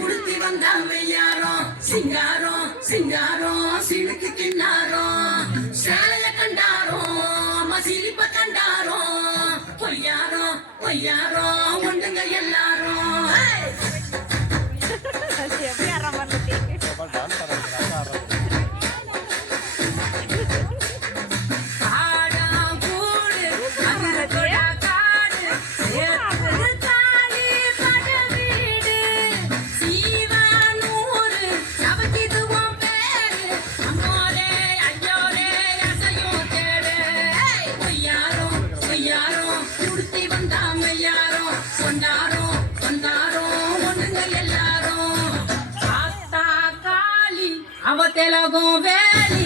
உடுத்தி வந்தாங்க யாரோ சிங்காரம் சிங்காரம் சிலுக்கு கிண்ணாரோ சேலைய கண்டாரோ மசிலிப்ப கண்டாரோ பொய்யாரோ பொய்யாரோ ஒண்ணுங்க எல்லாரும் அவத்தெலகும் வேலி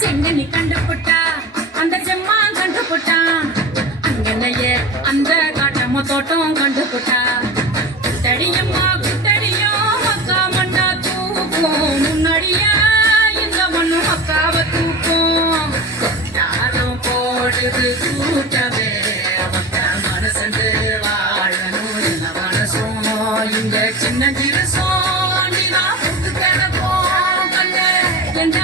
செங்கனி கண்டுபுட்டா அந்த செம்மா கண்டுபுட்டான் அங்கனையே அந்த காட்டம்ம தோட்டம் கண்டுபுட்டா குட்டடியம்மா குட்டடியோ மக்கா மண்ணா தூக்கும் முன்னாடியா இந்த மண்ணு மக்காவை தூக்கும் யாரும் போடுது கூட்டமே மக்கா மனசண்டு வாழணும் இந்த மனசும் இந்த சின்ன சிறுசும் நீதான் புத்து கிடக்கும் கண்ணே எந்த